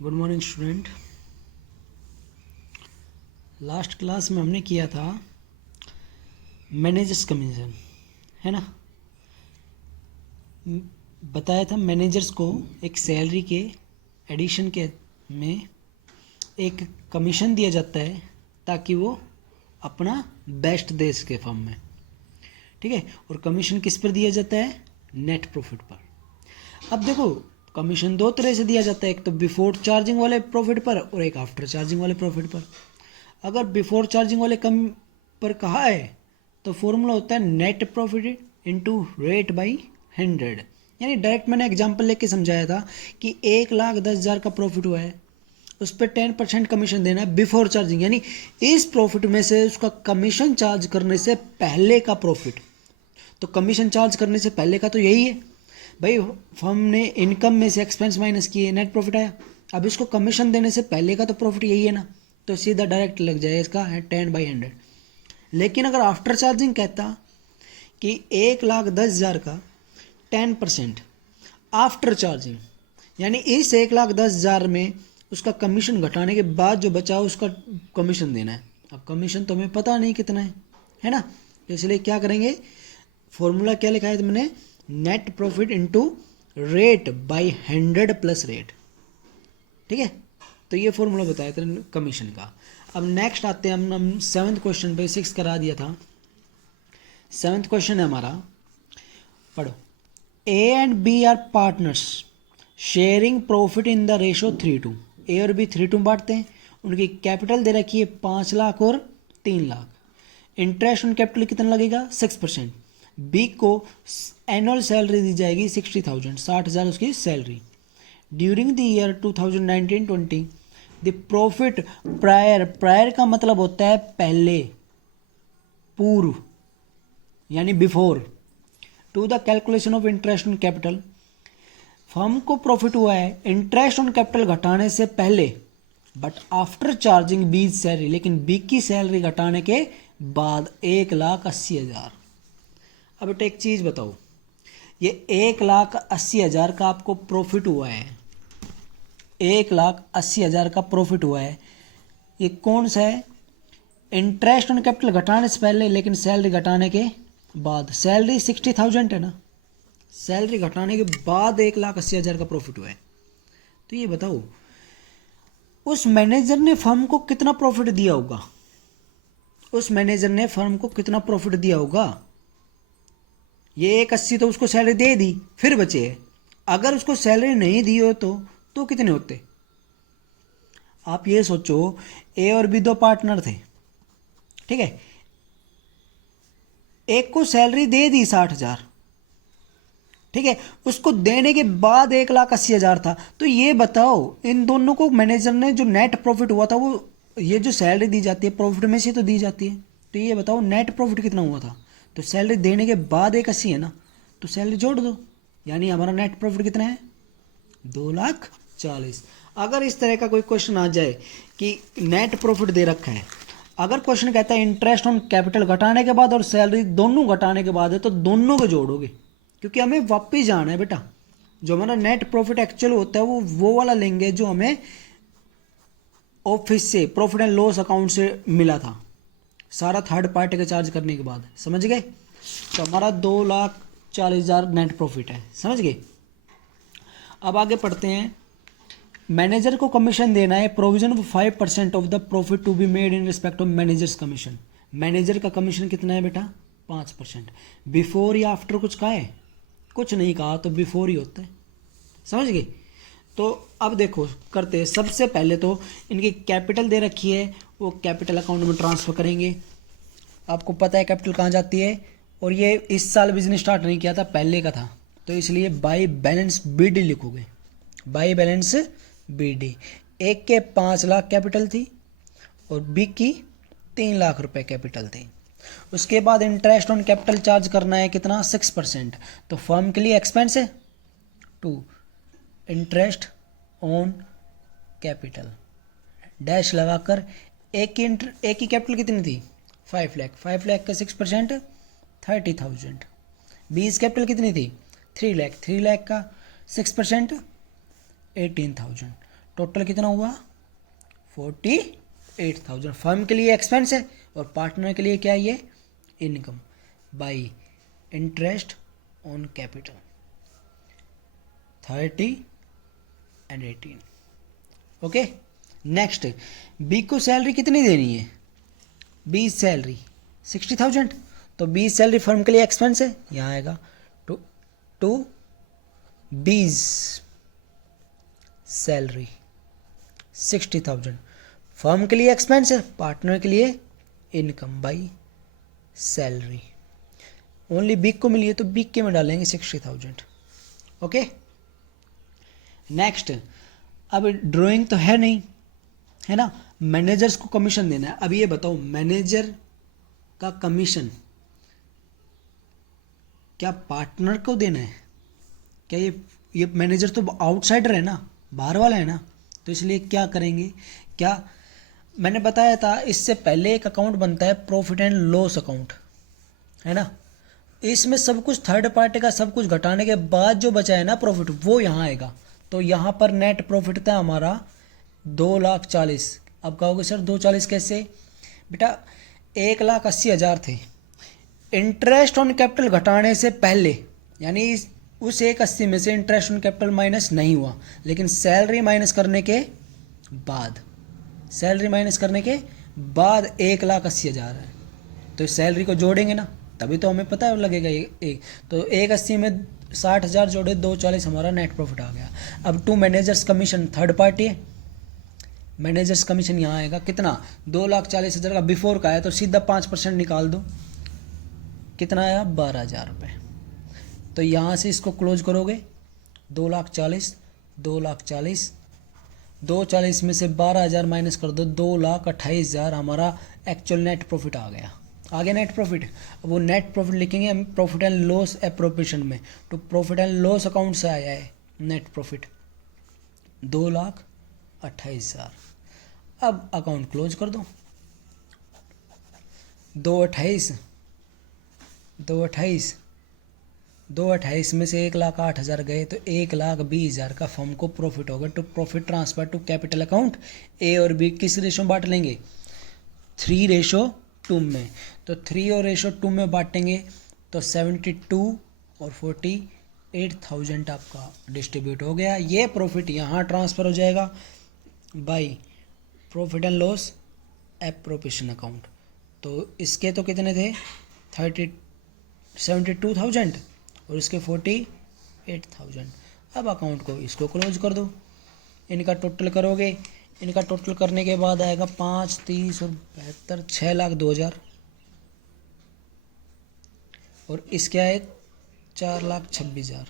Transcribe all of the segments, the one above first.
Good morning student. Last class में हमने किया था मैनेजर्स कमीशन, है ना। बताया था मैनेजर्स को एक सैलरी के एडिशन के में एक कमीशन दिया जाता है ताकि वो अपना बेस्ट दे इसके फर्म में, ठीक है। और कमीशन किस पर दिया जाता है? नेट प्रॉफिट पर। अब देखो, कमीशन दो तरह से दिया जाता है, एक तो बिफोर चार्जिंग वाले प्रॉफिट पर और एक आफ्टर चार्जिंग वाले प्रॉफिट पर। अगर बिफोर चार्जिंग वाले कम पर कहा है तो फॉर्मूला होता है net profit into rate by 100। यानी डायरेक्ट मैंने एग्जांपल लेके समझाया था कि 1,10,000 का प्रॉफिट हुआ है, उस पर 10% कमीशन देना है बिफोर चार्जिंग, यानी इस प्रॉफिट में से उसका कमीशन चार्ज करने से पहले का प्रॉफिट। तो कमीशन चार्ज करने से पहले का तो यही है भाई, फर्म ने इनकम में से एक्सपेंस माइनस किए, नेट प्रॉफिट आया। अब इसको कमीशन देने से पहले का तो प्रॉफिट यही है ना, तो सीधा डायरेक्ट लग जाए इसका 10/100। लेकिन अगर आफ्टर चार्जिंग कहता कि 1,10,000 का 10% आफ्टर चार्जिंग, यानी इस 1,10,000 में उसका कमीशन घटाने के बाद जो बचा उसका कमीशन देना है। अब कमीशन तो हमें पता नहीं कितना है ना, तो इसलिए क्या करेंगे, फॉर्मूला क्या लिखा है तो मैंने net profit into rate by 100 plus rate, ठीक है। तो ये फॉर्मूला बताया था कमीशन का। अब नेक्स्ट आते हैं हम 7th क्वेश्चन पे, 6 करा दिया था। 7th क्वेश्चन है हमारा, पढ़ो। A and B are partners sharing profit in the ratio 3:2। A और बी 3:2 बांटते हैं। उनकी कैपिटल दे रखी है 5 लाख और 3 लाख। इंटरेस्ट ऑन कैपिटल कितना लगेगा? 6%। बी को एनुअल सैलरी दी जाएगी 60,000, 60,000 उसकी salary. During the year 2019-20 the profit prior का मतलब होता है पहले, पूर्व, यानी before. To the calculation of interest on capital, firm को प्रॉफिट हुआ है इंटरेस्ट ऑन कैपिटल घटाने से पहले, but after charging B's salary, लेकिन बी की सैलरी घटाने के बाद 1,80,000। अब बेटा एक चीज बताओ, ये 1,80,000 का आपको प्रॉफिट हुआ है, 1,80,000 का प्रॉफिट हुआ है, ये कौन सा है? इंटरेस्ट ऑन कैपिटल घटाने से पहले लेकिन सैलरी घटाने के बाद। सैलरी 60,000 है ना, सैलरी घटाने के बाद 1,80,000 का प्रॉफिट हुआ है। तो ये बताओ उस मैनेजर ने फर्म को कितना प्रॉफिट दिया होगा? उस मैनेजर ने फर्म को कितना प्रॉफिट दिया होगा? ये 1,80 तो उसको सैलरी दे दी, फिर बचे है। अगर उसको सैलरी नहीं दी हो तो कितने होते? आप ये सोचो, ए और बी दो पार्टनर थे, ठीक है। एक को सैलरी दे दी 60,000, ठीक है, उसको देने के बाद 1,80,000 था। तो ये बताओ इन दोनों को मैनेजर ने जो नेट प्रॉफिट हुआ था, वो ये जो सैलरी दी जाती है प्रॉफिट में से तो दी जाती है, तो ये बताओ नेट प्रॉफिट कितना हुआ था? तो सैलरी देने के बाद 1,80 है ना, तो सैलरी जोड़ दो, यानी हमारा नेट प्रॉफिट कितना है? 2,40,000। अगर इस तरह का कोई क्वेश्चन आ जाए कि नेट प्रॉफिट दे रखा है, अगर क्वेश्चन कहता है इंटरेस्ट ऑन कैपिटल घटाने के बाद और सैलरी दोनों घटाने के बाद है, तो दोनों को जोड़ोगे, क्योंकि हमें वापस जाना है बेटा। जो हमारा नेट प्रॉफिट एक्चुअल होता है वो वाला लेंगे जो हमें ऑफिस से प्रॉफिट एंड लॉस अकाउंट से मिला था, सारा थर्ड पार्टी का चार्ज करने के बाद, समझ गए। तो हमारा 2,40,000 नेट प्रॉफिट है, समझ गए। अब आगे पढ़ते हैं। मैनेजर को कमीशन देना है, provision of 5% of the profit to be made in respect of manager's commission. Manager का कमीशन कितना है बेटा? 5%। बिफोर या आफ्टर कुछ कहा है? कुछ नहीं कहा, तो बिफोर ही होता है, समझ गए। तो अब देखो करते हैं। सबसे पहले तो इनकी कैपिटल दे रखी है, वो कैपिटल अकाउंट में ट्रांसफर करेंगे। आपको पता है कैपिटल कहाँ जाती है, और ये इस साल बिजनेस स्टार्ट नहीं किया था, पहले का था, तो इसलिए बाई बैलेंस बीडी लिखोगे। By balance BD. एक के 5 लाख कैपिटल थी और बी की 3 लाख रुपए कैपिटल थी। उसके बाद इंटरेस्ट ऑन कैपिटल चार्ज करना है कितना? 6%। तो फर्म के लिए एक्सपेंस है 2, इंटरेस्ट ऑन कैपिटल डैश लगाकर एक की कैपिटल कितनी थी? 5 लाख। 5 लाख का 6% 30,000। बीस कैपिटल कितनी थी? 3 लाख। 3 लाख का 6% 18,000। टोटल कितना हुआ 48,000। फर्म के लिए एक्सपेंस है और पार्टनर के लिए क्या है, ये income by interest on capital 30 and 18। Okay, next B को सैलरी कितनी देनी है, बी सैलरी 60,000, तो बी सैलरी फर्म के लिए एक्सपेंस है, यहाँ आएगा टू बीज सैलरी 60,000। फर्म के लिए एक्सपेंस है, पार्टनर के लिए income by salary. Only big को मिली है तो बिग के में डालेंगे 60,000। ओके, नेक्स्ट अब ड्राइंग तो है नहीं, है ना, मैनेजर्स को कमीशन देना है। अब ये बताओ मैनेजर का कमीशन क्या पार्टनर को देना है, क्या ये मैनेजर तो आउटसाइडर है ना, बाहर वाला है ना, तो इसलिए क्या करेंगे, क्या मैंने बताया था इससे पहले एक अकाउंट बनता है प्रॉफिट एंड लॉस अकाउंट, है ना, इसमें सब कुछ थर्ड पार्टी का सब कुछ घटाने के बाद जो बचा है ना प्रॉफिट वो यहाँ आएगा। तो यहाँ पर नेट प्रॉफिट था हमारा 2,40,000। अब कहोगे सर 2,40,000 कैसे, बेटा 1,80,000 थे, इंटरेस्ट ऑन कैपिटल घटाने से पहले, यानी उस 1,80,000 में से इंटरेस्ट ऑन कैपिटल माइनस नहीं हुआ, लेकिन सैलरी माइनस करने के बाद, सैलरी माइनस करने के बाद 1,80,000 है, तो सैलरी को जोड़ेंगे ना तभी तो हमें पता लगेगा एक, तो 1,80,000 में 60,000 जोड़े 2,40,000 हमारा नेट प्रॉफिट आ गया। अब to manager's commission third party है, मैनेजर्स कमीशन यहाँ आएगा कितना 2,40,000 का बिफोर का है, तो सीधा 5% निकाल दो, कितना आया 12,000 रुपये। तो यहाँ से इसको क्लोज करोगे 2,40,000 2,40,000 2,40,000 में से 12,000 माइनस कर दो 2,28,000 हमारा एक्चुअल नेट प्रॉफिट आ गया नेट प्रॉफिट। अब वो नेट प्रॉफिट लिखेंगे हम प्रॉफिट एंड लॉस एप्रोप्रिएशन में, तो प्रॉफिट एंड लॉस अकाउंट से आया है नेट प्रॉफिट 2,28,000। अब अकाउंट क्लोज कर दो, 2,28,000 में से 1,08,000 गए तो 1,20,000 का फर्म को प्रॉफिट होगा। To profit transfer to capital account A और बी किस रेशो में बांट लेंगे 3:2 में, तो 3 और 3:2 में बांटेंगे तो 72 और 48,000 आपका डिस्ट्रीब्यूट हो गया। ये प्रॉफिट यहाँ ट्रांसफ़र हो जाएगा by profit and loss appropriation account. तो इसके तो कितने थे 72,000 और इसके 48,000। अब अकाउंट को इसको क्लोज कर दो, इनका टोटल करोगे, इनका टोटल करने के बाद आएगा 5, 30 और 72 6,02,000 और इसके आए 4,26,000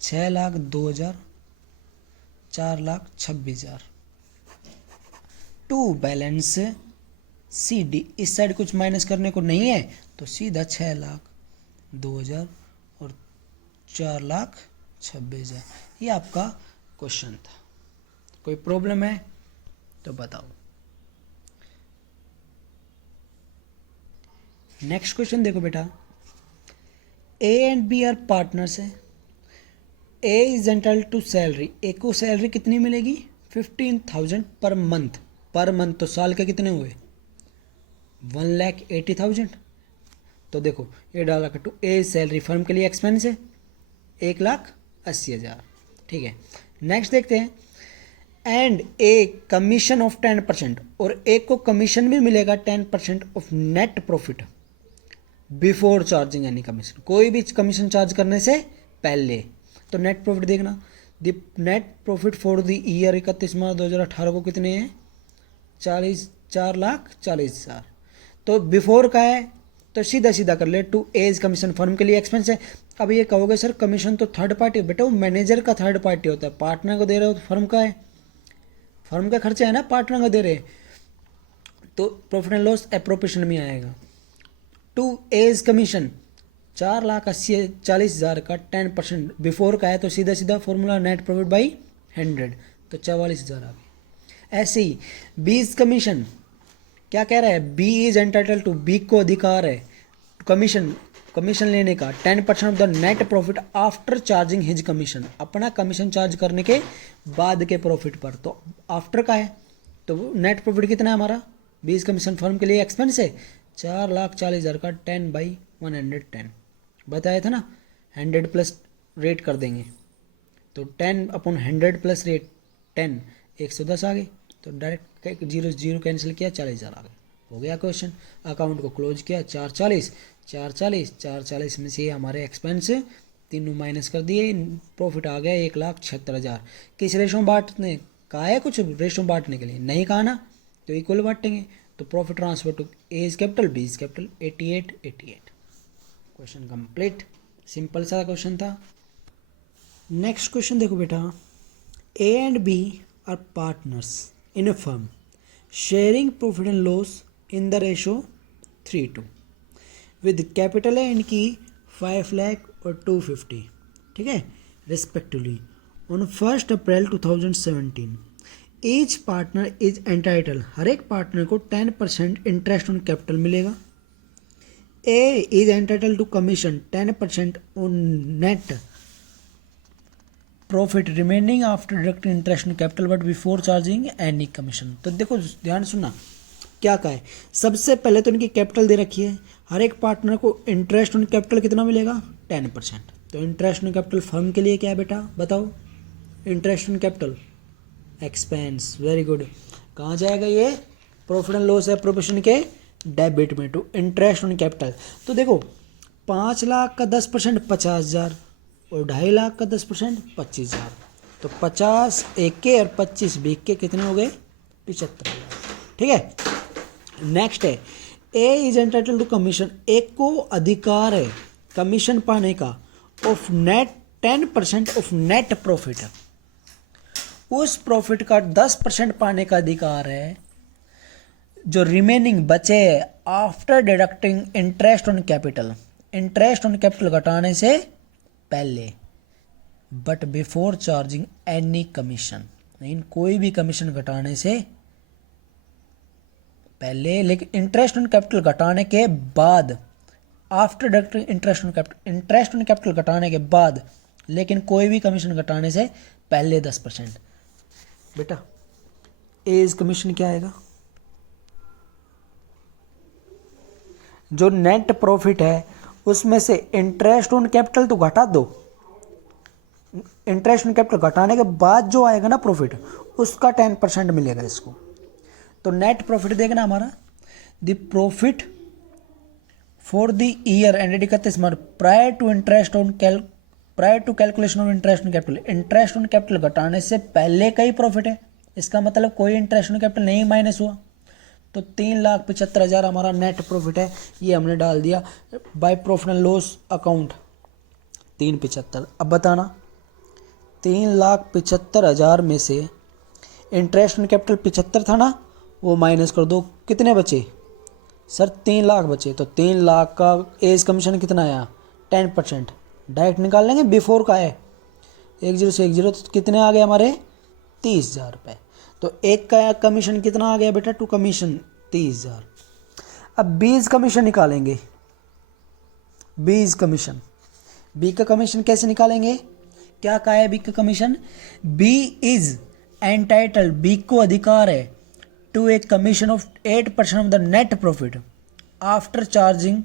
6,02,000 4,26,000 टू बैलेंस सी डी। इस साइड कुछ माइनस करने को नहीं है तो सीधा 6,02,000 और 4,26,000। ये आपका क्वेश्चन था। कोई प्रॉब्लम है तो बताओ। नेक्स्ट क्वेश्चन देखो बेटा, A and B are partners है। A is entitled to salary, A को सैलरी कितनी मिलेगी 15,000 पर मंथ। पर मंथ तो साल के कितने हुए 1,80,000। तो देखो ये डाला टू ए सैलरी, फर्म के लिए एक्सपेंस है 1,80,000। ठीक है, नेक्स्ट देखते हैं एंड ए कमीशन ऑफ 10%, और एक को कमीशन भी मिलेगा 10% of net profit before charging any commission. कोई भी कमीशन चार्ज करने से पहले। तो नेट प्रॉफिट देखना, the net profit for the year 31 मार्च 2018 को कितने हैं 4,40,000। तो बिफोर का है तो सीधा सीधा कर ले टू एज कमीशन, फर्म के लिए एक्सपेंस है। अब ये कहोगे सर कमीशन तो थर्ड पार्टी, बेटा वो मैनेजर का थर्ड पार्टी होता है, पार्टनर को दे रहे हो तो फर्म का है, फर्म का खर्चा है ना, पार्टनर को दे रहे, तो प्रॉफिट एंड लॉस एप्रोप्रिएशन में आएगा। टू एज कमीशन 4,40,000 का 10% बिफोर का है तो सीधा सीधा फॉर्मूला नेट प्रॉफिट बाई 100 तो 44,000 आ गई। ऐसे ही बीज कमीशन क्या कह रहा है, B is entitled to, B को अधिकार है कमीशन कमीशन लेने का 10% of the net profit after charging his commission, अपना कमीशन चार्ज करने के बाद के प्रॉफिट पर। तो आफ्टर का है तो नेट प्रॉफिट कितना है हमारा, 20 कमीशन फर्म के लिए एक्सपेंस है 4,40,000 का 10/110 बताया था ना, 100 प्लस रेट कर देंगे तो 10/100 प्लस रेट 10 110 आ गए, तो डायरेक्ट 0 कैंसिल किया 40,000 आ गए, हो गया क्वेश्चन। अकाउंट को क्लोज किया 440 में से हमारे एक्सपेंस तीनों माइनस कर दिए, प्रॉफिट आ गया 1,76,000। किस रेशो में बांटने कहा है, कुछ रेशो में बांटने के लिए नहीं कहा ना, तो इक्वल बांटेंगे। तो profit transfer to A is capital B is capital 88। Question complete, simple सा क्वेश्चन था। नेक्स्ट क्वेश्चन देखो बेटा, A and B are partners in a firm sharing profit and loss in the ratio 3:2 with capital A इनकी 5 लाख और 250, ठीक है, respectively on 1 April 2017 each partner is entitled, हर एक पार्टनर को 10% इंटरेस्ट ऑन कैपिटल मिलेगा। A is entitle to commission 10% on net profit remaining after deducting interest on capital but before charging any commission. तो देखो ध्यान सुनना क्या कहा है, सबसे पहले तो इनकी कैपिटल दे रखी है, हर एक पार्टनर को इंटरेस्ट ऑन कैपिटल कितना मिलेगा 10%। तो इंटरेस्ट ऑन कैपिटल फर्म के लिए क्या है बेटा बताओ, interest on capital expense, very good. कहाँ जाएगा ये, प्रॉफिट एंड लॉस एप्रोप्रिएशन के डेबिट में टू इंटरेस्ट ऑन कैपिटल। तो देखो 5 लाख का 10% 50,000 और 2.5 लाख का 10% 25,000, तो 50 एक के और 25 बीस के कितने हो गए 75,000, ठीक है। नेक्स्ट है A is entitle to commission, एक को अधिकार है कमीशन पाने का of net 10% of net profit, उस प्रॉफिट का 10% पाने का अधिकार है जो रिमेनिंग बचे after deducting interest on capital, interest on capital घटाने से पहले, but before charging any commission, लेकिन कोई भी कमीशन घटाने से पहले, लेकिन इंटरेस्ट ऑन कैपिटल घटाने के बाद, after deducting interest on capital, interest on capital घटाने के बाद, लेकिन कोई भी कमीशन घटाने से पहले 10%। बेटा एज कमीशन क्या आएगा, जो नेट प्रॉफिट है उसमें से इंटरेस्ट ऑन कैपिटल तो घटा दो, इंटरेस्ट ऑन कैपिटल घटाने के बाद जो आएगा ना प्रॉफिट उसका 10% मिलेगा इसको। तो नेट प्रॉफिट देखना हमारा, the profit for the year ended 31 March prior to calculation of interest on capital, interest on capital घटाने से पहले का ही प्रॉफिट है, इसका मतलब कोई इंटरेस्ट ऑन कैपिटल नहीं माइनस हुआ, तो 3,75,000 हमारा नेट प्रॉफिट है, ये हमने डाल दिया by profit and loss account 375। अब बताना 3,75,000 में से इंटरेस्ट ऑन कैपिटल 75 था ना, वो माइनस कर दो, कितने बचे सर 3 लाख बचे, तो 3 लाख का एज कमीशन कितना आया 10%, डायरेक्ट निकाल लेंगे, बिफोर का है 10 से 10, तो कितने आ गए हमारे 30,000 रुपये। तो एक का कमीशन कितना आ गया बेटा, टू कमीशन 30,000। अब 20 कमीशन निकालेंगे, 20 कमीशन, बी का कमीशन कैसे निकालेंगे, क्या कहा है बी का commission, B is entitle, B को अधिकार है to a commission of 8% of the net profit after charging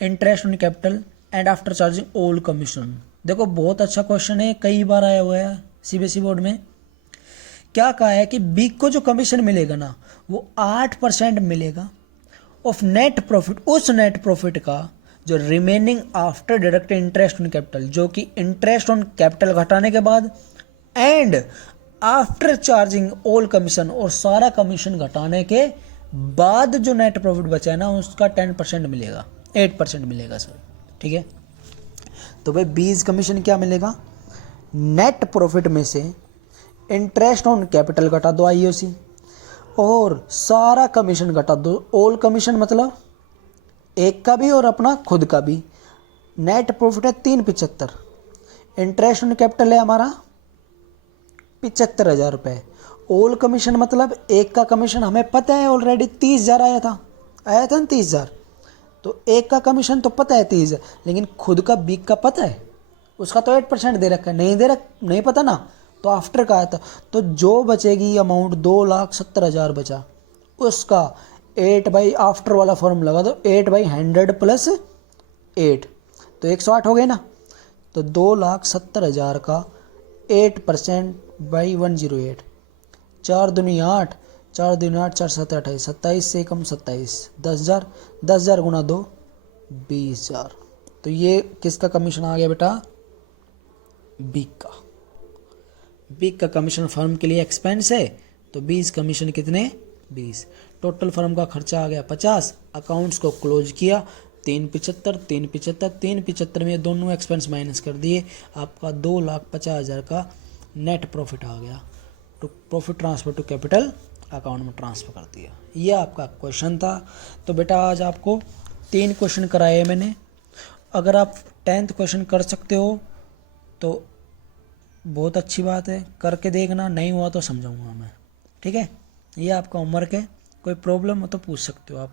interest on capital and after charging all commission. देखो बहुत अच्छा क्वेश्चन है, कई बार आया हुआ है सीबीएसई बोर्ड में। क्या कहा है कि बी को जो कमीशन मिलेगा ना वो 8% मिलेगा ऑफ नेट प्रॉफिट, उस नेट प्रॉफिट का जो remaining after deducting interest on capital, जो कि इंटरेस्ट ऑन कैपिटल घटाने के बाद and after charging all commission, और सारा कमीशन घटाने के बाद जो नेट प्रॉफिट बचा है ना उसका 10% मिलेगा, 8% मिलेगा सर, ठीक है। तो भाई 20 कमीशन क्या मिलेगा, नेट प्रॉफिट में से इंटरेस्ट ऑन कैपिटल घटा दो आईओसी और सारा कमीशन घटा दो, ऑल कमीशन मतलब एक का भी और अपना खुद का भी। नेट प्रॉफिट है 375, इंटरेस्ट ऑन कैपिटल है हमारा 75,000 रुपये, ऑल कमीशन मतलब एक का कमीशन हमें पता है ऑलरेडी 30,000 आया था ना 30,000, तो एक का कमीशन तो पता है 30 है, लेकिन खुद का बीक का पता है, उसका तो 8% दे रखा है, नहीं पता ना, तो आफ्टर का आया था। तो जो बचेगी अमाउंट 2,70,000 बचा, उसका 8 बाई आफ्टर वाला फॉर्म लगा दो, 8/100 प्लस 8, तो 108 हो गए ना। तो 2,70,000 का 8% बाई 108, 4 दूनी 8, 4 दूनी 8, 4 7 28, 27 से कम 27, 10,000, 10,000 गुना 2, 20,000। तो ये किसका कमीशन आ गया बेटा? बीक का। बीक का कमीशन फर्म के लिए एक्सपेंस है, तो 20 कमीशन कितने? 20। टोटल फर्म का खर्चा आ गया 50। अकाउंट्स को क्लोज किया, 375, 375, 375 में दोनों एक्सपेंस माइनस कर दिए, आपका 2,50,000 का नेट प्रॉफिट आ गया। तो profit transfer to capital account में ट्रांसफ़र कर दिया। ये आपका क्वेश्चन था। तो बेटा आज आपको 3 क्वेश्चन कराए मैंने। अगर आप 10th क्वेश्चन कर सकते हो तो बहुत अच्छी बात है, करके देखना, नहीं हुआ तो समझाऊंगा मैं, ठीक है। ये आपका होमवर्क है, कोई प्रॉब्लम हो तो पूछ सकते हो आप।